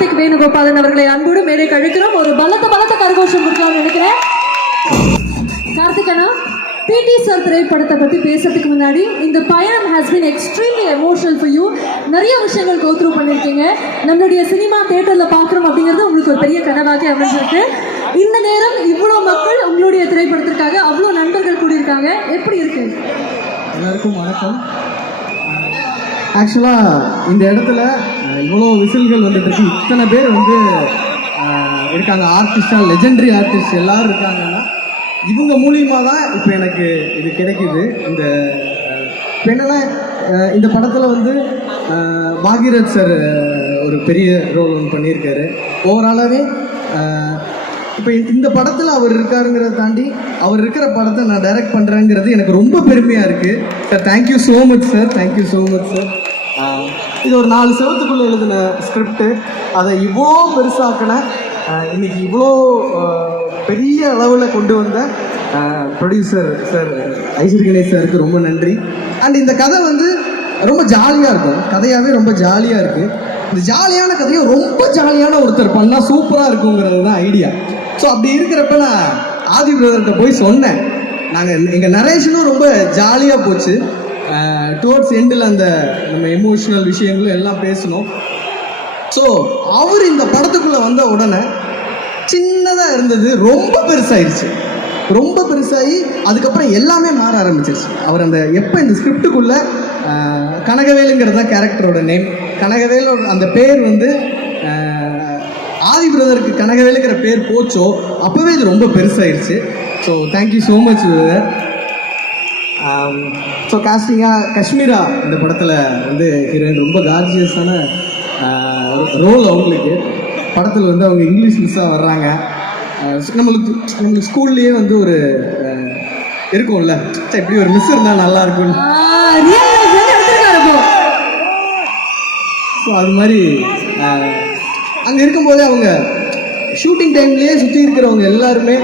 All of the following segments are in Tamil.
கார்த்திக் வேணுகோபாலன் அவர்களை அன்போடு மேடை கழிக்கிறோம். ஒரு பலத்த கரகோஷம் கொடுக்கலாம்னு நினைக்கிறேன். கார்த்திக் அண்ணா, பிடி சார் திரைப்படத்தை பற்றி பேசுறதுக்கு முன்னாடி, இந்த பயணம் has been extremely emotional for you. நிறைய விஷயங்கள் கோ த்ரூ பண்ணியிருக்கீங்க. நம்மளுடைய சினிமா தியேட்டரில் பார்க்குறோம் அப்படிங்கிறது உங்களுக்கு ஒரு பெரிய கனவாக அமைஞ்சிருக்கு. இந்த நேரம் இவ்வளோ மக்கள் உங்களுடைய திரைப்படத்திற்காக அவ்வளோ நண்பர்கள் கூடியிருக்காங்க, எப்படி இருக்கு? எல்லாருக்கும் வணக்கம். ஆக்சுவலாக இந்த இடத்துல இவ்வளோ விசில்கள் வந்துட்டு இத்தனை பேர் வந்து இருக்காங்க, ஆர்டிஸ்டாக லெஜெண்டரி ஆர்டிஸ்ட் எல்லோரும் இருக்காங்கன்னா இவங்க மூலியமாக தான் இப்போ எனக்கு இது கிடைக்கிது. இந்த என்னென்னா இந்த படத்தில் வந்து பாக்யராஜ் சார் ஒரு பெரிய ரோல் ஒன்று பண்ணியிருக்காரு. ஓவராலாகவே இப்போ இந்த படத்தில் அவர் இருக்காருங்கிறத தாண்டி அவர் இருக்கிற படத்தை நான் டைரக்ட் பண்ணுறேங்கிறது எனக்கு ரொம்ப பெருமையாக இருக்குது. Sir thank you so much sir, thank you so much sir. இது ஒரு 4 செவத்துக்குள்ளே எழுதின ஸ்கிரிப்டு, அதை இவ்வளோ பெருசாக்கின, இன்றைக்கி இவ்வளோ பெரிய அளவில் கொண்டு வந்த ப்ரொடியூசர் சார் ஐஸ்வரி கணேஷ் சாருக்கு ரொம்ப நன்றி. அண்ட் இந்த கதை வந்து ரொம்ப ஜாலியாக இருக்கும், கதையாகவே ரொம்ப ஜாலியாக இருக்குது. இந்த ஜாலியான கதையை ரொம்ப ஜாலியான ஒருத்தர் பண்ணால் சூப்பராக இருக்குங்கிறது தான் ஐடியா. ஸோ அப்படி இருக்கிறப்ப நான் ஆதி பிரதர்கிட்ட போய் சொன்னேன். எங்கள் நரேஷனும் ரொம்ப ஜாலியாக போச்சு. டுவர்ட்ஸ் எண்டில் அந்த நம்ம எமோஷ்னல் விஷயங்களும் எல்லாம் பேசணும். ஸோ அவர் இந்த படத்துக்குள்ளே வந்த உடனே சின்னதாக இருந்தது ரொம்ப பெருசாகிடுச்சு, ரொம்ப பெருசாகி அதுக்கப்புறம் எல்லாமே மாற ஆரம்பிச்சிருச்சு. அவர் அந்த எப்போ இந்த ஸ்கிரிப்டுக்குள்ளே கனகவேலுங்கிறது தான் கேரக்டரோட நேம். கனகவேலோட அந்த பேர் வந்து ஆதி பிரதருக்கு கனகவேலுங்கிற பேர் போச்சோ அப்போவே இது ரொம்ப பெருசாகிடுச்சு. So thank you so much brother. So காஸ்டிங்காக காஷ்மீரா இந்த படத்தில் வந்து ஹீரோயின் ரொம்ப கார்ஜியஸான ரோல். அவங்களுக்கு படத்தில் வந்து அவங்க இங்கிலீஷ் மிஸ்ஸாக வர்றாங்க. நம்மளுக்கு ஸ்கூல்லேயே வந்து ஒரு இருக்கும்ல, இப்படி ஒரு மிஸ் இருந்தால் நல்லா இருக்கும். ஸோ அது மாதிரி அங்கே இருக்கும்போதே அவங்க ஷூட்டிங் டைம்லேயே சுற்றி இருக்கிறவங்க எல்லாருமே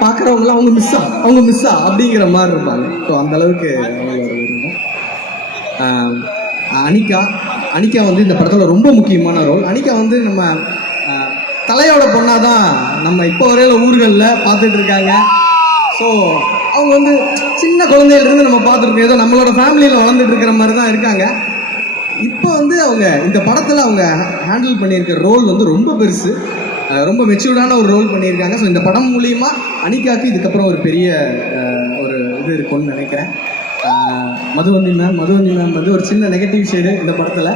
பார்க்குறவங்களாம் அவங்க மிஸ்ஸா அப்படிங்கிற மாதிரி இருப்பாங்க. ஸோ அந்தளவுக்கு அவங்களோட விரும்பும். அனிகா வந்து இந்த படத்தில் ரொம்ப முக்கியமான ரோல். அனிகா வந்து நம்ம தலையோட பொண்ணாக தான் நம்ம இப்போ வரையில் ஊர்களில் பார்த்துட்டு இருக்காங்க. ஸோ அவங்க வந்து சின்ன குழந்தையிலிருந்து நம்ம பார்த்துருக்கோம், ஏதோ நம்மளோட ஃபேமிலியில் வளர்ந்துட்டு இருக்கிற மாதிரி தான் இருக்காங்க. இப்போ வந்து அவங்க இந்த படத்தில் அவங்க ஹேண்டில் பண்ணியிருக்கிற ரோல் வந்து ரொம்ப பெருசு, ரொம்ப மெச்சூர்டான ஒரு ரோல் பண்ணியிருக்காங்க. ஸோ இந்த படம் மூலிமா அனிகாவுக்கு இதுக்கப்புறம் ஒரு பெரிய ஒரு இது இருக்கும்னு நினைக்கிறேன். மதுவந்தி மேம் வந்து ஒரு சின்ன நெகட்டிவ் ஷேடு இந்த படத்தில்.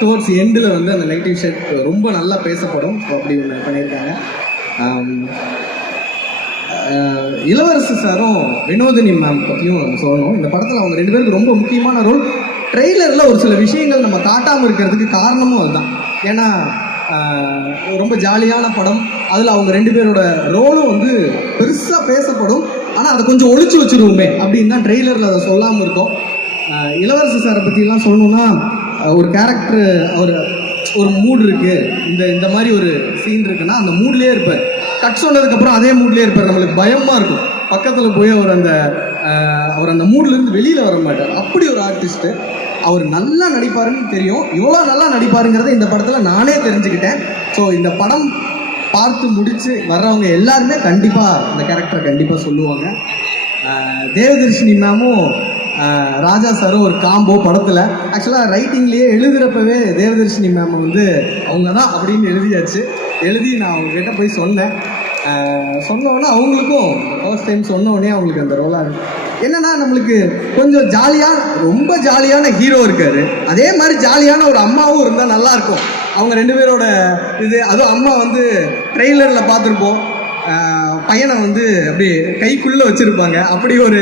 டுவர்ட்ஸ் எண்டில் வந்து அந்த நெகட்டிவ் ஷேட் ரொம்ப நல்லா பேசப்படும். ஸோ அப்படி ஒன்று பண்ணியிருக்காங்க. இளவரசு சாரும் வினோதினி மேம் பற்றியும் சொல்லணும். இந்த படத்தில் அவங்க 2 பேருக்கு ரொம்ப முக்கியமான ரோல். ட்ரெய்லரில் ஒரு சில விஷயங்கள் நம்ம காட்டாமல் இருக்கிறதுக்கு காரணமும் அதுதான். ஏன்னா ரொம்ப ஜாலியான படம், அதில் அவங்க 2 பேரோட ரோலும் வந்து பெருசாக பேசப்படும். ஆனால் அதை கொஞ்சம் ஒழிச்சு வச்சுருவோமே அப்படின்னு தான் ட்ரெய்லரில் அதை சொல்லாமல் இருக்கோம். இளவரசு சாரை பற்றிலாம் சொல்லணுன்னா, ஒரு கேரக்டர் ஒரு மூட் இருக்குது, இந்த மாதிரி ஒரு சீன் இருக்குன்னா அந்த மூட்லேயே இருப்பார். கட் சொன்னதுக்கப்புறம் அதே மூட்லேயே இருப்பார். நம்மளுக்கு பயமாக இருக்கும் பக்கத்தில் போய் அவர் அந்த மூட்லேருந்து வெளியில் வர மாட்டார். அப்படி ஒரு ஆர்டிஸ்ட்டு. அவர் நல்லா நடிப்பாருன்னு தெரியும். இவ்வளோ நல்லா நடிப்பாருங்கிறத இந்த படத்தில் நானே தெரிஞ்சுக்கிட்டேன். ஸோ இந்த படம் பார்த்து முடித்து வர்றவங்க எல்லாருமே கண்டிப்பாக இந்த கேரக்டரை கண்டிப்பாக சொல்லுவாங்க. தேவதர்ஷினி மேமும் ராஜா சாரும் ஒரு காம்போ படத்தில். ஆக்சுவலாக ரைட்டிங்லேயே எழுதுகிறப்பவே தேவதர்ஷினி மேம் வந்து அவங்க தான் அப்படின்னு எழுதி நான் அவங்ககிட்ட போய் சொன்னோன்னே அவங்களுக்கும் ஃபர்ஸ்ட் டைம் சொன்னோடனே அவங்களுக்கு அந்த ரோலாக என்னென்னா, நம்மளுக்கு கொஞ்சம் ரொம்ப ஜாலியான ஹீரோ இருக்கார், அதே மாதிரி ஜாலியான ஒரு அம்மாவும் இருந்தால் நல்லாயிருக்கும். அவங்க 2 பேரோட அதுவும் அம்மா வந்து ட்ரெய்லரில் பார்த்துருப்போம், பையனை வந்து அப்படி கைக்குள்ளே வச்சுருப்பாங்க. அப்படி ஒரு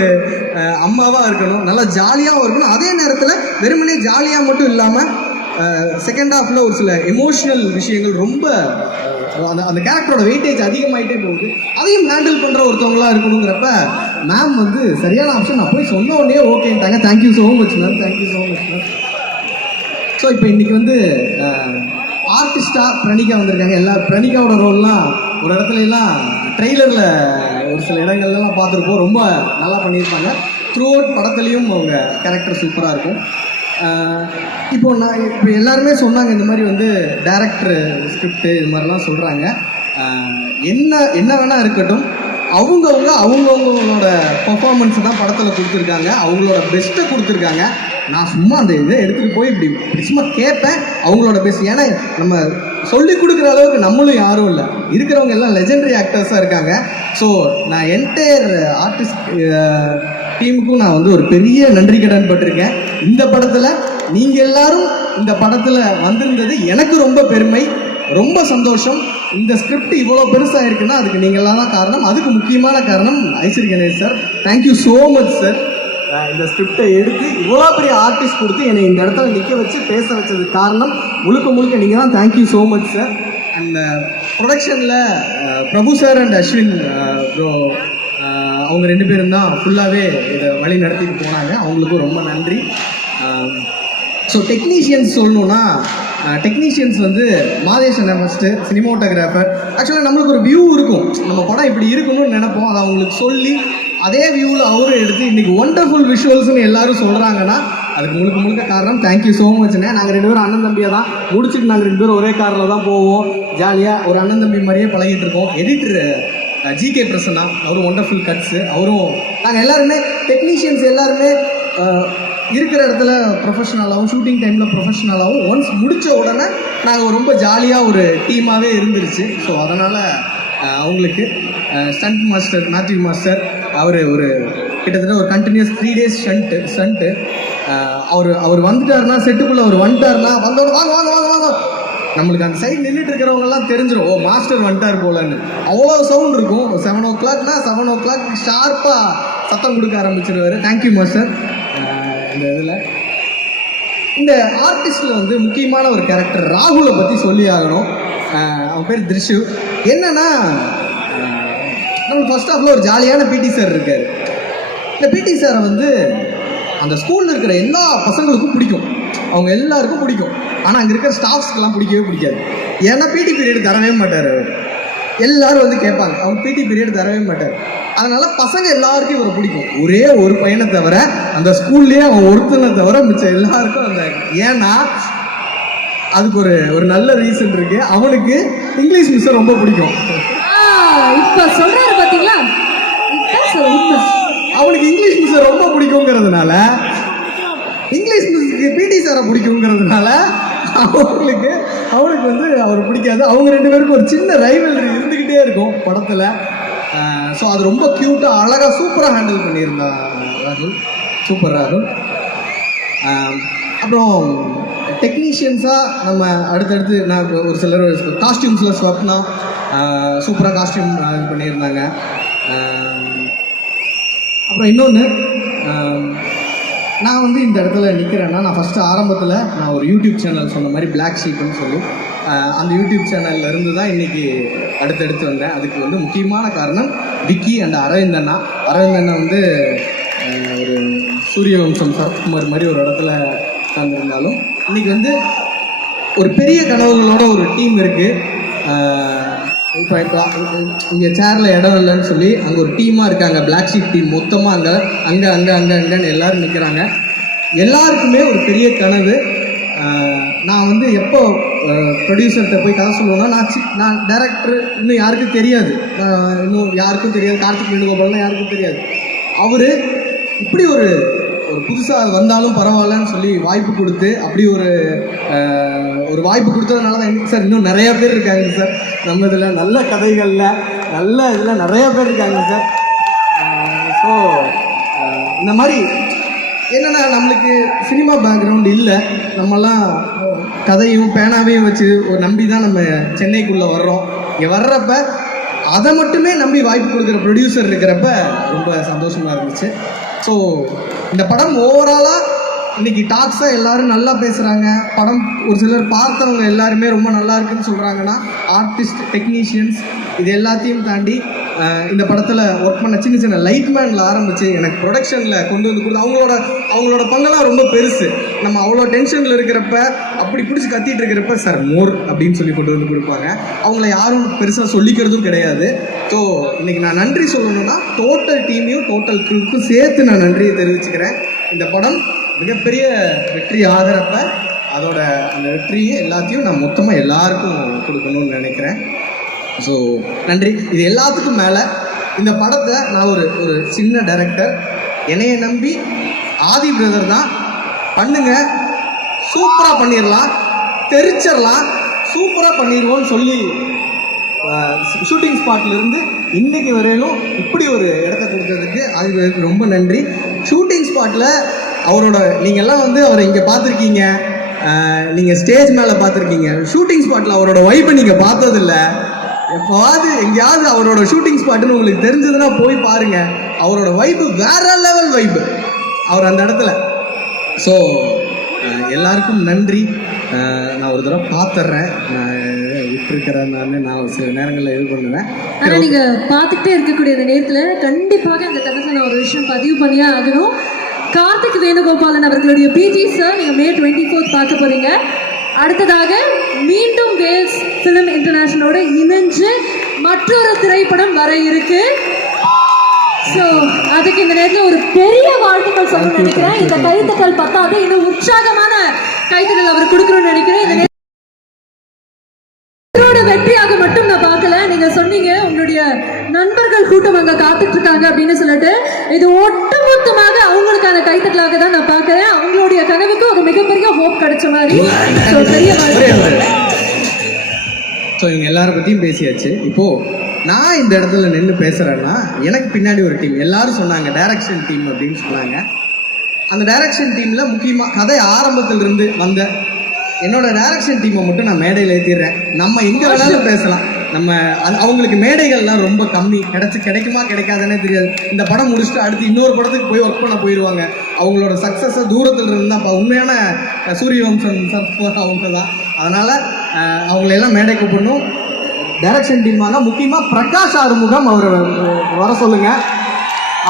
அம்மாவாக இருக்கணும், நல்லா ஜாலியாகவும் இருக்கணும். அதே நேரத்தில் வெறுமனே ஜாலியாக மட்டும் இல்லாமல் செகண்ட் ஹாஃபில் ஒரு சில எமோஷ்னல் விஷயங்கள் ரொம்ப அந்த கேரக்டரோட வெயிட்டேஜ் அதிகமாகிட்டே போகுது, அதையும் ஹேண்டில் பண்ணுற ஒருத்தவங்களாக இருக்கணுங்கிறப்ப மேம் வந்து சரியான ஆப்ஷன். நான் போய் சொன்ன உடனே ஓகேன்ட்டாங்க. Thank you so much ma'am, thank you so much ma'am. So இப்போ இன்றைக்கி வந்து ஆர்டிஸ்டாக பிரணிகா வந்திருக்காங்க. பிரணிகாவோட ரோல்லாம் ஒரு இடத்துலலாம் ட்ரெய்லரில் ஒரு சில இடங்கள்லாம் பார்த்துருப்போம், ரொம்ப நல்லா பண்ணியிருப்பாங்க. த்ரூ அவுட் படத்துலேயும் அவங்க கேரக்டர் சூப்பராக இருக்கும். இப்போ எல்லாருமே சொன்னாங்க இந்த மாதிரி வந்து டேரக்டர் ஸ்கிரிப்ட் இது மாதிரிலாம் சொல்கிறாங்க. என்ன வேணால் இருக்கட்டும், அவங்கவுங்களோட பர்ஃபார்மன்ஸ் தான் படத்தில் கொடுத்துருக்காங்க, அவங்களோட பெஸ்ட்டை கொடுத்துருக்காங்க. நான் சும்மா அந்த இதை எடுத்துகிட்டு போய் இப்படி சும்மா கேட்பேன் அவங்களோட பெஸ்ட். ஏன்னா நம்ம சொல்லி கொடுக்குற அளவுக்கு நம்மளும் யாரும் இல்லை, இருக்கிறவங்க எல்லாம் லெஜெண்டரி ஆக்டர்ஸாக இருக்காங்க. ஸோ நான் என்டையர் ஆர்டிஸ்ட் டீமுக்கும் நான் வந்து ஒரு பெரிய நன்றி கடன் பட்டிருக்கேன். இந்த படத்தில் நீங்கள் எல்லாரும் இந்த படத்தில் வந்திருந்தது எனக்கு ரொம்ப பெருமை, ரொம்ப சந்தோஷம். இந்த ஸ்கிரிப்ட் இவ்வளோ பெருசாக இருக்குன்னா அதுக்கு நீங்களாம் தான் காரணம். அதுக்கு முக்கியமான காரணம் Ishari Ganesh sir. Thank you so much sir. இந்த ஸ்கிரிப்டை எடுத்து இவ்வளோ பெரிய ஆர்டிஸ்ட் கொடுத்து என்னை இந்த இடத்துல நிற்க வச்சு பேச வச்சதுக்கு காரணம் முழுக்க நீங்கள் தான். Thank you so much sir. And ப்ரொடக்ஷனில் பிரபு சார் அண்ட் அஸ்வின் ப்ரோ அவங்க 2 பேரும் தான் ஃபுல்லாகவே இதை வழி நடத்திட்டு போனாங்க. அவங்களுக்கும் ரொம்ப நன்றி. ஸோ டெக்னீஷியன்ஸ் சொல்லணுன்னா, டெக்னீஷியன்ஸ் வந்து மாதேஷன் ஃபஸ்ட்டு சினிமோட்டோகிராஃபர். ஆக்சுவலாக நம்மளுக்கு ஒரு வியூ இருக்கும், நம்ம படம் இப்படி இருக்கணும்னு நினைப்போம். அதை அவங்களுக்கு சொல்லி அதே வியூவில் அவரும் எடுத்து இன்றைக்கி ஒண்டர்ஃபுல் விஷுவல்ஸ்னு எல்லாரும் சொல்கிறாங்கன்னா அதுக்கு முழுக்க காரணம் தேங்க்யூ ஸோ மச்ண்ணே. நாங்கள் 2 பேரும் அண்ணன் தம்பியாக தான் முடிச்சுட்டு நாங்கள் 2 பேரும் ஒரே காரில் தான் போவோம். ஜாலியாக ஒரு அண்ணன் தம்பி மாதிரியே பழகிட்டு இருக்கோம். எடிட்டர் ஜிகே பிரசன்னா, அவரும் ஒண்டர்ஃபுல் கட்ஸு. அவரும் நாங்கள் எல்லாருமே டெக்னீஷியன்ஸ் எல்லாருமே இருக்கிற இடத்துல ப்ரொஃபஷனலாகவும் ஷூட்டிங் டைமில் ப்ரொஃபஷனலாகவும் ஒன்ஸ் முடித்த உடனே நாங்கள் ரொம்ப ஜாலியாக ஒரு டீமாகவே இருந்துருச்சு. ஸோ அதனால் அவங்களுக்கு ஸ்டண்ட் மாஸ்டர் மேத்யூ மாஸ்டர், அவர் ஒரு கிட்டத்தட்ட ஒரு கண்டினியூஸ் 3 days ஸ்டண்ட்டு. அவர் வந்துட்டாருன்னா, செட்டுக்குள்ளே அவர் வந்துட்டாருன்னா வந்தோட வாங்க வாங்க வாங்க வாங்க நம்மளுக்கு அந்த சைடு நின்றுட்டு இருக்கிறவங்கலாம் தெரிஞ்சிடும், ஓ மாஸ்டர் வந்துட்டார் போலன்னு. அவ்வளோ சவுண்ட் இருக்கும். 7 o'clockனா 7 o'clock ஷார்ப்பாக சத்தம் கொடுக்க ஆரம்பிச்சிருவார். Thank you master. இந்த இதில் இந்த ஆர்டிஸ்டில் வந்து முக்கியமான ஒரு கேரக்டர் ராகுலை பற்றி சொல்லி ஆகணும். அவன் பேர் திருஷு. என்னன்னா நம்மளுக்கு ஃபர்ஸ்ட் ஆஃபில் ஒரு ஜாலியான பிடி சார் இருக்கார். இந்த பிடி சாரை வந்து அந்த ஸ்கூலில் இருக்கிற எல்லா பசங்களுக்கும் பிடிக்கும், அவங்க எல்லாருக்கும் பிடிக்கும். ஆனால் அங்கே இருக்கிற ஸ்டாஃப்ஸ்க்கெல்லாம் பிடிக்கவே பிடிக்காது. ஏன்னா பிடி பீரியட் தரவே மாட்டார் அவர். எல்லோரும் வந்து கேட்பாங்க, அவங்க பிடி பீரியட் தரவே மாட்டார். அதனால் பசங்க எல்லாருக்கும் இவரை பிடிக்கும். ஒரே ஒரு பையனை தவிர, அந்த ஸ்கூல்லேயே அவன் ஒருத்தனை தவிர மிச்சம் எல்லாருக்கும் அந்த. ஏன்னா அதுக்கு ஒரு நல்ல ரீசன் இருக்கு. அவனுக்கு இங்கிலீஷ் மிஸ்ஸை ரொம்ப பிடிக்கும். இப்ப சொல்றாரு பாத்தீங்களா, அவனுக்கு இங்கிலீஷ் மிஸ்ஸை ரொம்ப பிடிக்குங்கிறதுனால, இங்கிலீஷ் மிஸ்ஸுக்கு பிடி சாரை பிடிக்குங்கிறதுனால அவனுக்கு வந்து அவர் பிடிக்காது. அவங்க 2 பேருக்கும் ஒரு சின்ன ரைவல்ரி இருந்துக்கிட்டே இருக்கும் படத்தில். ஸோ அது ரொம்ப க்யூட்டாக அழகாக சூப்பராக ஹேண்டில் பண்ணியிருந்தான் ராகுல். சூப்பர் ராகுல். அப்புறம் டெக்னீஷியன்ஸாக நம்ம அடுத்தடுத்து நான் ஒரு சிலர் காஸ்டியூம்ஸில் ஸ்வப்னா சூப்பராக காஸ்டியூம் இது பண்ணியிருந்தாங்க. அப்புறம் இன்னொன்று, நான் வந்து இந்த இடத்துல நிற்கிறேன்னா, நான் ஃபஸ்ட்டு ஆரம்பத்தில் நான் ஒரு யூடியூப் சேனல் சொன்ன மாதிரி பிளாக் ஷீப்னு சொல்லி அந்த யூடியூப் சேனலில் இருந்து தான் இன்றைக்கி அடுத்தடுத்து வந்தேன். அதுக்கு வந்து முக்கியமான காரணம் விக்கி அண்ட் அரவிந்த் அண்ணா. அரவிந்த் அண்ணா வந்து ஒரு சூரியவம்சம் சரத்குமார் மாதிரி ஒரு இடத்துல உட்காந்துருந்தாலும் இன்றைக்கி வந்து ஒரு பெரிய கனவுகளோட ஒரு டீம் இருக்குது. இப்போ இங்கே சேரில் இடம் இல்லைன்னு சொல்லி அங்கே ஒரு டீமாக இருக்காங்க, பிளாக் ஷீப் டீம். மொத்தமாக அங்கேன்னு எல்லோரும் நிற்கிறாங்க. எல்லாருக்குமே ஒரு பெரிய கனவு. நான் வந்து எப்போ ப்ரொடியூசர்கிட்ட போய் கதை சொல்லுவேன்னா, நான் டைரக்டர் இன்னும் யாருக்கும் தெரியாது, இன்னும் யாருக்கும் தெரியாது, கார்த்திக் வேணுகோபால்னா யாருக்கும் தெரியாது. அவர் இப்படி ஒரு புதுசாக வந்தாலும் பரவாயில்லன்னு சொல்லி வாய்ப்பு கொடுத்து, அப்படி ஒரு வாய்ப்பு கொடுத்ததுனால தான் எனக்கு சார் இன்னும் நிறையா பேர் இருக்காங்க சார் நம்ம இதில், நல்ல கதைகளில் நல்ல இதில் நிறையா பேர் இருக்காங்க சார். ஸோ இந்த மாதிரி என்னென்னா, நம்மளுக்கு சினிமா பேக்ரவுண்ட் இல்லை, நம்மலாம் கதையும் பேனாவையும் வச்சு ஒரு நம்பி தான் நம்ம சென்னைக்குள்ளே வர்றோம். இங்கே வர்றப்ப அதை மட்டுமே நம்பி வாய்ப்பு கொடுக்குற ப்ரொடியூசர் இருக்கிறப்ப ரொம்ப சந்தோஷமாக இருந்துச்சு. ஸோ இந்த படம் ஓவராலாக இன்றைக்கி டாக்ஸாக எல்லோரும் நல்லா பேசுகிறாங்க. படம் ஒரு சிலர் பார்த்தவங்க எல்லாருமே ரொம்ப நல்லா இருக்குன்னு சொல்கிறாங்கன்னா, ஆர்டிஸ்ட், டெக்னீஷியன்ஸ் இது எல்லாத்தையும் தாண்டி இந்த படத்தில் ஒர்க் பண்ண சின்ன சின்ன லைட்மேனில் ஆரம்பித்து எனக்கு ப்ரொடக்ஷனில் கொண்டு வந்து கொடுத்து அவங்களோட பங்கெல்லாம் ரொம்ப பெருசு. நம்ம அவ்வளோ டென்ஷனில் இருக்கிறப்ப, அப்படி பிடிச்சி கத்திட்டு இருக்கிறப்ப சார் மோர் அப்படின்னு சொல்லி கொண்டு வந்து கொடுப்பாங்க. அவங்கள யாரும் பெருசாக சொல்லிக்கிறதும் கிடையாது. ஸோ இன்றைக்கி நான் நன்றி சொல்லணும்னா டோட்டல் டீமையும் டோட்டல் க்ரூவுக்கும் சேர்த்து நான் நன்றியை தெரிவிச்சுக்கிறேன். இந்த படம் மிகப்பெரிய வெற்றி ஆகிறப்ப அதோட அந்த வெற்றியை எல்லாத்தையும் நான் மொத்தமாக எல்லாருக்கும் கொடுக்கணும்னு நினைக்கிறேன். ஸோ நன்றி. இது எல்லாத்துக்கும் மேலே இந்த படத்தை நான் ஒரு சின்ன டைரக்டர், என்னைய நம்பி ஆதி பிரதர் தான் பண்ணுங்க, சூப்பராக பண்ணிடலாம், தெரிச்சிடலாம், சூப்பராக பண்ணிடுவோன்னு சொல்லி ஷூட்டிங் ஸ்பாட்லேருந்து இன்னைக்கு வரையிலும் இப்படி ஒரு இடத்த கொடுத்ததுக்கு ஆதிபருக்கு ரொம்ப நன்றி. ஷூட்டிங் ஸ்பாட்டில் அவரோட நீங்கள்லாம் வந்து அவரை இங்கே பார்த்துருக்கீங்க, நீங்கள் ஸ்டேஜ் மேலே பார்த்துருக்கீங்க. ஷூட்டிங் ஸ்பாட்டில் அவரோட வைப்பை நீங்கள் பார்த்ததில்ல. எப்போவாது எங்கேயாவது அவரோட ஷூட்டிங் ஸ்பாட்டுன்னு உங்களுக்கு தெரிஞ்சதுன்னா போய் பாருங்கள். அவரோட வைப்பு வேற லெவல் வைப்பு அவர் அந்த இடத்துல. ஸோ எல்லாருக்கும் நன்றி. நான் ஒரு தடவை பார்த்துட்றேன், நான் விட்டுருக்கிறேன், நான் சில நேரங்களில் இது பண்ணுவேன். ஆனால் நீங்கள் பார்த்துக்கிட்டே இருக்கக்கூடிய அந்த நேரத்தில் கண்டிப்பாக அந்த தருணத்தில் நான் ஒரு விஷயம் பதிவு பண்ணியே ஆகணும். கார்த்திக் வேணுகோபாலன் அவர்களுடைய பிஜி சார் நீங்கள் May 24 பார்க்க போகிறீங்க. அடுத்ததாக மீண்டும் வேல்ஸ் ஃபிலிம் இன்டர்நேஷனலோட இணைஞ்சு மற்றொரு திரைப்படம் வர இருக்கு. ஸோ அதுக்கு இந்த நேரத்தில் ஒரு பெரிய வாழ்த்துக்கள் சொல்லணும்னு நினைக்கிறேன். இந்த கைத்தட்டல் பத்தாது, இன்னும் உற்சாகமான கைத்தட்டல் அவர் கொடுக்கணும்னு நினைக்கிறேன். இந்த வெற்றியாக மட்டும் நான் பார்க்கல. நீங்க சொன்னீங்க உங்களுடைய நண்பர்கள் கூட்டம் அங்க காத்துட்டு இருக்காங்க அப்படின்னு சொல்லிட்டு, இது ஒட்டுமொத்தமாக அவங்களுக்கான கைத்தட்டலாக தான் நான் பார்க்கிறேன். அவங்களுடைய கனவுக்கு ஒரு மிகப்பெரிய ஹோப் கிடைச்ச மாதிரி. ஸோ இவங்க எல்லாரை பற்றியும் பேசியாச்சு. இப்போது நான் இந்த இடத்துல நின்று பேசுகிறேன்னா எனக்கு பின்னாடி ஒரு டீம், எல்லாரும் சொன்னாங்க டைரக்ஷன் டீம் அப்படின்னு சொன்னாங்க. அந்த டைரக்ஷன் டீமில் முக்கியமாக கதை ஆரம்பத்திலிருந்து வந்த என்னோட டைரக்ஷன் டீமை மட்டும் நான் மேடையில் ஏற்றிடுறேன். நம்ம எங்கே வேணாலும் பேசலாம். நம்ம அவங்களுக்கு மேடைகள்லாம் ரொம்ப கம்மி, கிடைக்குமா கிடைக்காதுன்னே தெரியாது. இந்த படம் முடிச்சுட்டு அடுத்து இன்னொரு படத்துக்கு போய் ஒர்க் பண்ண போயிடுவாங்க. அவங்களோட சக்ஸஸை தூரத்தில் இருந்து தான் உண்மையான சூரியவம்சம் அவங்க தான். அதனால் அவங்களெல்லாம் மேடை கூப்பிடணும். டைரக்ஷன் டீமாக முக்கியமாக பிரகாஷ் ஆறுமுகம் அவர் வர சொல்லுங்கள்.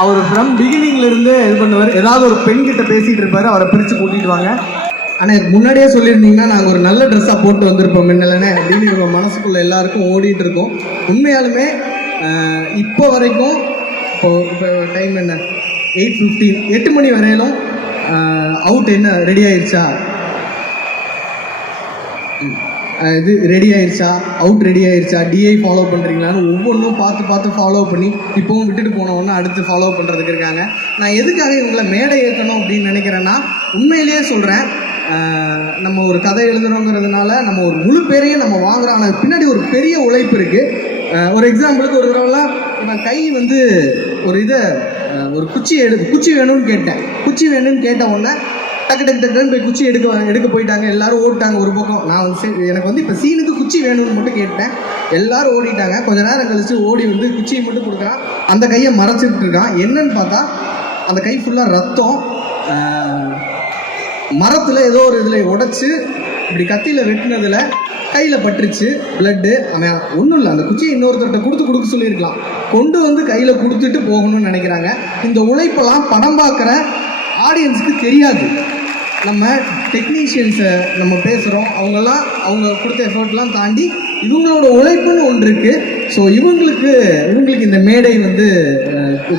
அவர் ஃப்ரம் பிகினிங்லேருந்து இது பண்ணுவார். ஏதாவது ஒரு பெண்கிட்ட பேசிகிட்டு இருப்பார், அவரை பிரித்து கூட்டிகிட்டு வாங்க. ஆனால் முன்னாடியே சொல்லியிருந்தீங்கன்னா நாங்கள் ஒரு நல்ல ட்ரெஸ்ஸாக போட்டு வந்திருப்போம் முன்னலனே அப்படின்னு இவங்க மனசுக்குள்ளே எல்லாருக்கும் ஓடிட்டு இருக்கோம். உண்மையாலுமே இப்போ வரைக்கும் இப்போ டைம் என்ன 8:15, 8 மணி வரையிலும் அவுட் என்ன ரெடி ஆயிடுச்சா, இது ரெடி ஆயிடுச்சா, அவுட் ரெடி ஆயிடுச்சா, டிஐ ஃபாலோ பண்ணுறீங்களான்னு ஒவ்வொன்றும் பார்த்து ஃபாலோ பண்ணி இப்போவும் விட்டுட்டு போனவொன்னே அடுத்து ஃபாலோ பண்ணுறதுக்கு இருக்காங்க. நான் எதுக்காக இவங்களை மேடை ஏற்றணும் அப்படின்னு நினைக்கிறேன்னா, உண்மையிலேயே சொல்கிறேன், நம்ம ஒரு கதை எழுதுறோங்கிறதுனால நம்ம ஒரு முழு பேரையும் நம்ம வாங்குறோம். ஆனால் பின்னாடி ஒரு பெரிய உழைப்பு இருக்குது. ஒரு எக்ஸாம்பிளுக்கு ஒரு தடவைலாம் நான் கை வந்து ஒரு ஒரு குச்சி வேணும்னு கேட்டேன். குச்சி வேணும்னு கேட்ட உடனே டக்குன்னு போய் குச்சி எடுக்க போயிட்டாங்க. எல்லாரும் ஓடிட்டாங்க ஒரு பக்கம். நான் வந்து எனக்கு வந்து இப்போ சீனுக்கு குச்சி வேணும்னு மட்டும் கேட்டேன். எல்லாரும் ஓடிட்டாங்க. கொஞ்ச நேரம் கழிச்சு ஓடி வந்து குச்சியை மட்டும் கொடுக்குறான். அந்த கையை மறைச்சிட்டு இருக்கான். என்னன்னு பார்த்தா அந்த கை ஃபுல்லாக ரத்தம். மரத்தில் ஏதோ ஒரு இதில் உடைச்சி இப்படி கத்தியில் வெட்டினதில் கையில் பட்டுருச்சு பிளட்டு. அவன் ஒன்றும் இல்லை, அந்த குச்சியை இன்னொருத்தர்கிட்ட கொடுக்க சொல்லியிருக்கலாம். கொண்டு வந்து கையில் கொடுத்துட்டு போகணும்னு நினைக்கிறாங்க. இந்த உழைப்பெல்லாம் படம் பார்க்குற ஆடியன்ஸுக்கு தெரியாது. நம்ம டெக்னீஷியன்ஸை நம்ம பேசுகிறோம், அவங்க கொடுத்த எஃபர்ட்லாம் தாண்டி இவங்களோட உழைப்புன்னு ஒன்று இருக்குது. ஸோ இவங்களுக்கு இந்த மேடை வந்து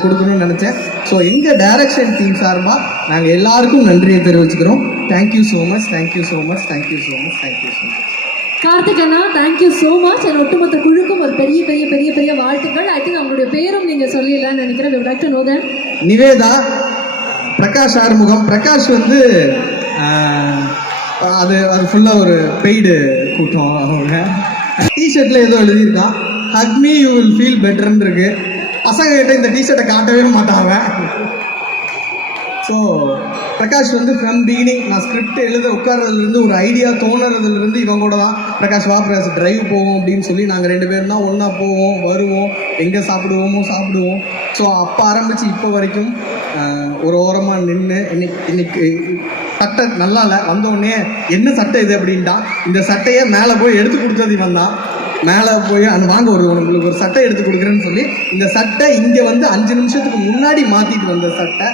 கொடுக்கணும்னு நினச்சேன். ஸோ எங்கள் டைரக்ஷன் டீம் சார்பாக நாங்கள் எல்லாருக்கும் நன்றியை தெரிவிச்சுக்கிறோம். Thank you so much, thank you so much, thank you so much, thank you so much. Karthik அண்ணா, தேங்க்யூ ஸோ மச். என் ஒட்டுமொத்த குழுக்கும் ஒரு பெரிய பெரிய பெரிய பெரிய வாழ்த்துக்கள். ஐ திங்க் அவங்களுடைய பேரும் நீங்கள் சொல்லிடலான்னு நினைக்கிறேன். We like to know that. Nivetha, Prakash Arumugam. Prakash வந்து அது ஃபுல்லாக ஒரு பெய்டு கூட்டம். அவங்க டிஷர்ட்டில் ஏதோ எழுதியிருக்கான், hug me you will feel பெட்டர்ன்னு இருக்கு. பசங்க கிட்ட இந்த டிஷர்ட்டை காட்டவே மாட்டாங்க. ஸோ பிரகாஷ் வந்து ஃப்ரம் பிகினிங் நான் ஸ்கிரிப்ட் எழுத உட்கார்றதுலேருந்து ஒரு ஐடியா தோணுறதுலேருந்து இவங்களோட தான். பிரகாஷ் வா பிரகாஷ் டிரைவ் போவோம் அப்படின்னு சொல்லி நாங்கள் 2 பேரும் தான் ஒன்றா போவோம் வருவோம், எங்கே சாப்பிடுவோம். ஸோ அப்போ ஆரம்பித்து இப்போ வரைக்கும் ஒரு ஓரமாக நின்று இன்னைக்கு சட்டை நல்லா இல்லை, வந்தோடனே என்ன சட்டை இது அப்படின்ட்டான். இந்த சட்டையை மேலே போய் எடுத்து கொடுத்தது இவன் தான். மேலே போய் வாங்க உங்களுக்கு ஒரு சட்டை எடுத்து கொடுக்குறேன்னு சொல்லி இந்த சட்டை இங்கே வந்து 5 நிமிஷத்துக்கு முன்னாடி மாற்றிட்டு வந்த சட்டை.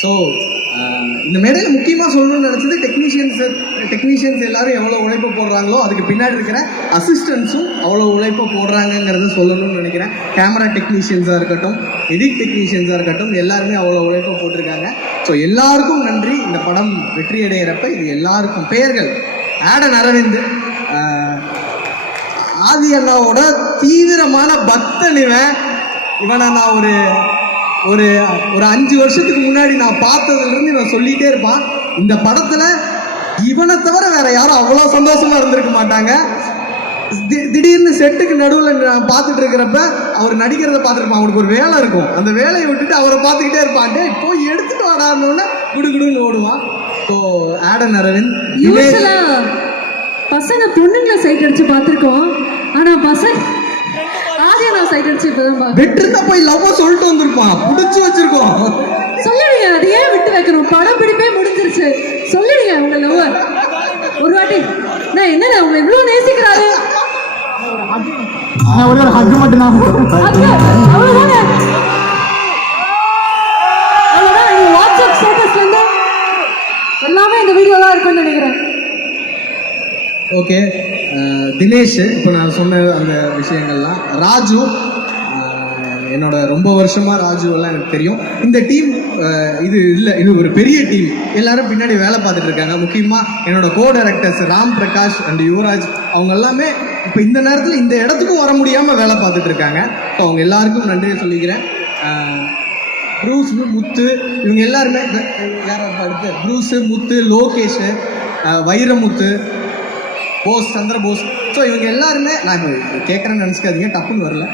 ஸோ இந்த மேடையில் முக்கியமாக சொல்லணும்னு நினச்சது டெக்னீஷியன்ஸ் எல்லாரும் எவ்வளோ உழைப்பு போடுறாங்களோ அதுக்கு பின்னாடி இருக்கிற அசிஸ்டன்ஸும் அவ்வளோ உழைப்பு போடுறாங்கங்கிறத சொல்லணும்னு நினைக்கிறேன். கேமரா டெக்னீஷியன்ஸாக இருக்கட்டும், எடிட் டெக்னீஷியன்ஸாக இருக்கட்டும், எல்லாருமே அவ்வளோ உழைப்பு போட்டிருக்காங்க. ஸோ எல்லாருக்கும் நன்றி. இந்த படம் வெற்றி அடைகிறப்ப இது எல்லாருக்கும் பேர்கள் ஆடன் அரவிந்த், ஆதி அண்ணாவோட தீவிரமான பக்தன் இவனை நான் ஒரு 5 வருஷத்துக்கு முன்னாடி நான் பார்த்ததுலேருந்து இவன் சொல்லிகிட்டே இருப்பான். இந்த படத்தில் இவனை தவிர வேற யாரும் அவ்வளோ சந்தோஷமா இருந்திருக்க மாட்டாங்க. திடீர்னு செட்டுக்கு நடுவில் நான் பார்த்துட்டு இருக்கிறப்ப அவர் நடிக்கிறத பார்த்துருப்பான். அவனுக்கு ஒரு வேலை இருக்கும், அந்த வேலையை விட்டுட்டு அவரை பார்த்துக்கிட்டே இருப்பான். போய் எடுத்துட்டு வாடான்னு குடுகுடுன்னு ஓடுவான். ஸோ ஆடன் அரவிந்த், பசங்க பொண்ணுங்களை சைட் அடிச்சு பார்த்துருக்கோம், ஆனா பசங்க ஆதியா நான் சைட் அடிச்சு வெற்றிருந்தா போய் லவ் சொல்லிட்டு வந்திருப்பான், புடிச்சு வச்சிருக்கோம். சொல்லிடுங்க, அது ஏன் விட்டு வைக்கணும்? படம் பிடிப்பே முடிஞ்சிருச்சு, சொல்லிடுங்க உங்க லவ் ஒரு வாட்டி. நான் என்ன உங்களை இவ்வளவு நேசிக்கிறாரு, ஒரே ஒரு ஹக் மட்டும் தான். அவ்வளவுதான். வாட்ஸ்அப் ஸ்டேட்டஸ்ல இருந்து எல்லாமே இந்த வீடியோ தான் இருக்குன்னு நினைக்கிறேன். ஓகே, தினேஷ், இப்போ நான் சொன்ன அந்த விஷயங்கள்லாம். ராஜு, என்னோட ரொம்ப வருஷமாக ராஜு எல்லாம் எனக்கு தெரியும். இந்த டீம் இது ஒரு பெரிய டீம், எல்லாரும் பின்னாடி வேலை பார்த்துட்டு இருக்காங்க. முக்கியமாக என்னோட co directors Ram Prakash and Yuvraj, அவங்க எல்லாமே இப்போ இந்த நேரத்தில் இந்த இடத்துக்கும் வர முடியாமல் வேலை பார்த்துட்டு இருக்காங்க. ஸோ அவங்க எல்லாருக்கும் நன்றியை சொல்லிக்கிறேன். ப்ரூஸ், முத்து, இவங்க எல்லாருமே யாரும் அடுத்து ப்ரூஸு, முத்து, லோகேஷ், வைரமுத்து, போஸ், சந்திரபோஸ். ஸோ இவங்க எல்லாருமே, நான் இப்போ கேட்குறேன்னு நினச்சிக்காதீங்க, டப்புன்னு வரல.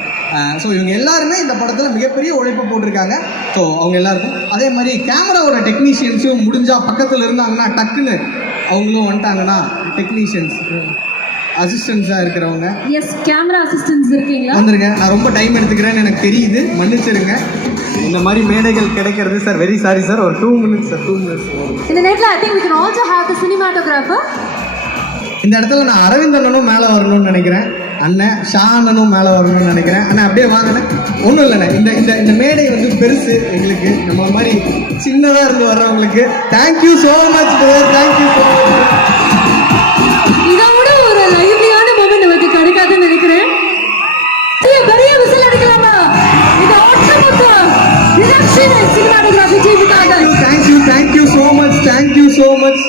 ஸோ இவங்க எல்லாருமே இந்த படத்தில் மிகப்பெரிய உழைப்பு போட்டிருக்காங்க. ஸோ அவங்க எல்லாருக்கும் அதே மாதிரி கேமராவோட டெக்னீஷியன்ஸும் முடிஞ்சால் பக்கத்தில் இருந்தாங்கன்னா டக்குன்னு அவங்களும் வந்துட்டாங்கன்னா, டெக்னீஷியன்ஸ் அசிஸ்டன்ஸாக இருக்கிறவங்க, எஸ் கேமரா அசிஸ்டன்ஸ் இருக்கீங்களா, வந்துருங்க. நான் ரொம்ப டைம் எடுத்துக்கிறேன்னு எனக்கு தெரியுது, மன்னிச்சிருங்க. இந்த மாதிரி மேடைகள் கிடைக்கிறது சார், வெரி சாரி சார். ஒரு 2 minutes சார், 2 minutes. இந்த நேரத்தில் I think we can also have the cinematographer. இந்த இடத்துல நான் அரவிந்த் அண்ணனும் மேலே வரணும்னு நினைக்கிறேன், அண்ணன் ஷா அண்ணனும் மேலே வரணும்னு நினைக்கிறேன். அண்ணன் அப்படியே வாங்கினேன். ஒன்றும் இல்லைண்ணே, இந்த மேடை வந்து பெருசு எங்களுக்கு, நம்ம மாதிரி சின்னதாக இருந்து வர்றவங்களுக்கு. Thank you so much brother, thank you so much. இதோட ஒரு லைவ்லியான மூமெண்ட் நமக்கு கிடைக்காதுன்னு நினைக்கிறேன். பெரிய விசில் அடிக்கலாமா? இது ஒட்டுமொத்த டிரெக்ஷன் சினிமாட்டோகிராஃபி டீமுக்காக. Thank you so much, thank you so much,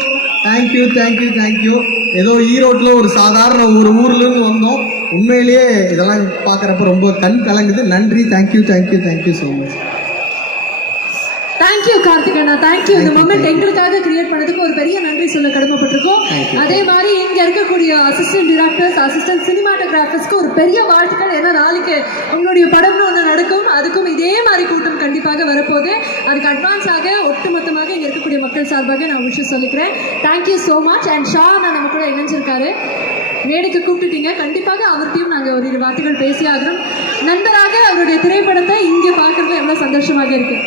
thank you. ஏதோ ஈரோட்டில் ஒரு சாதாரண ஒரு ஊர்லேருந்து வந்தோம். உண்மையிலேயே இதெல்லாம் பார்க்குறப்ப ரொம்ப கண் கலங்குது. நன்றி, தேங்க்யூ ஸோ மச். தேங்க்யூ கார்த்திகண்ணா, தேங்க்யூ. இந்த மொமெண்ட் எங்களுக்காக கிரியேட் பண்ணதுக்கு ஒரு பெரிய நன்றி சொல்ல கடமைப்பட்டிருக்கோம். அதே மாதிரி இங்க இருக்கக்கூடிய அசிஸ்டன்ட் டிரெக்டர்ஸ், அசிஸ்டன்ட் சினிமாட்டோகிராஃபர்ஸ்க்கு ஒரு பெரிய வாழ்த்துக்கள். ஏன்னா நாளைக்கு உங்களுடைய படம்னு ஒன்று நடக்கும், அதுக்கும் இதே மாதிரி கூட்டம் கண்டிப்பாக வரப்போகுது. அதுக்கு அட்வான்ஸாக ஒட்டுமொத்தமாக இங்கே இருக்கக்கூடிய மக்கள் சார்பாக நான் விஷயம் சொல்லிக்கிறேன். Thank you so much. And Shah நான் நம்ம கூட இணைஞ்சிருக்காரு, மேடைக்கு கூப்பிட்டுட்டீங்க, கண்டிப்பாக அவர்கிட்டையும் நாங்கள் ஒரு 2 வார்த்தைகள் பேசி ஆகிறோம். நண்பராக அவருடைய திரைப்படத்தை இங்கே பார்க்குறது எவ்வளோ சந்தோஷமாக இருக்கு.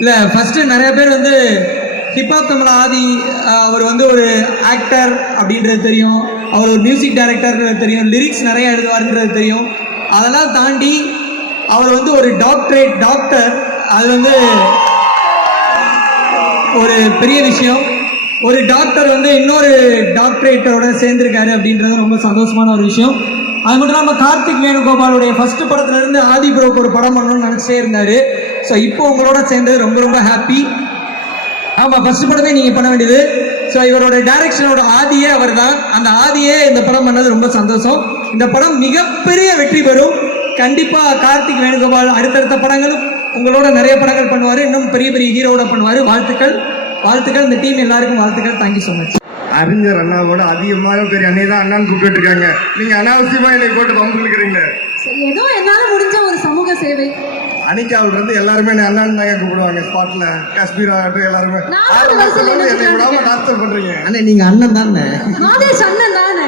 இல்லை, ஃபஸ்ட்டு நிறைய பேர் வந்து ஹிப்ஹாப் தமிழ் ஆதி அவர் வந்து ஒரு ஆக்டர் அப்படின்றது தெரியும், அவர் ஒரு மியூசிக் டைரக்டர்ன்றது தெரியும், லிரிக்ஸ் நிறைய எழுதுவார்ன்றது தெரியும். அதெல்லாம் தாண்டி அவர் வந்து ஒரு டாக்டர், அது வந்து ஒரு பெரிய விஷயம். ஒரு டாக்டர் வந்து இன்னொரு டாக்டரேட்டரோட சேர்ந்துருக்காரு அப்படின்றது ரொம்ப சந்தோஷமான ஒரு விஷயம். அது மட்டும் இல்லாமல் கார்த்திக் வேணுகோபாலுடைய ஃபர்ஸ்ட் படத்துலேருந்து ஆதி ப்ரோக்கு ஒரு படம் பண்ணணும்னு நினச்சிட்டே இருந்தார். ஸோ இப்போ உங்களோட சேர்ந்தது ரொம்ப ஹாப்பி. ஆமாம், ஃபர்ஸ்ட் படமே நீங்கள் பண்ண வேண்டியது. ஸோ இவரோட டைரக்ஷனோட ஆதியே அவர் தான், அந்த ஆதியே இந்த படம் பண்ணது ரொம்ப சந்தோஷம். இந்த படம் மிகப்பெரிய வெற்றி பெறும். கண்டிப்பாக கார்த்திக் வேணுகோபால் அடுத்தடுத்த படங்களும் உங்களோட நிறைய படங்கள் பண்ணுவார், இன்னும் பெரிய ஹீரோட பண்ணுவார். வாழ்த்துக்கள். இந்த டீம் எல்லாருக்கும் வாழ்த்துக்கள். Thank you so much. அறிஞர் அண்ணாவோட அதிகமாக பேர் என்னை தான் அண்ணான்னு கூப்பிட்டு இருக்காங்க. நீங்க அனாவசியமா என்னை போட்டு பம்பு இருக்கிறீங்களே. ஏதோ என்னால முடிஞ்ச ஒரு சமூக சேவை. அனிகாவில் இருந்து எல்லாருமே என்னை அண்ணான்னு தாங்க கூப்பிடுவாங்க. ஸ்பாட்ல காஷ்மீர் ஆகட்டும், எல்லாருமே என்னை விடாம டார்ச்சர் பண்றீங்க. அண்ணே நீங்க அண்ணன் தானே? ஆதேஷ் அண்ணன் தானே?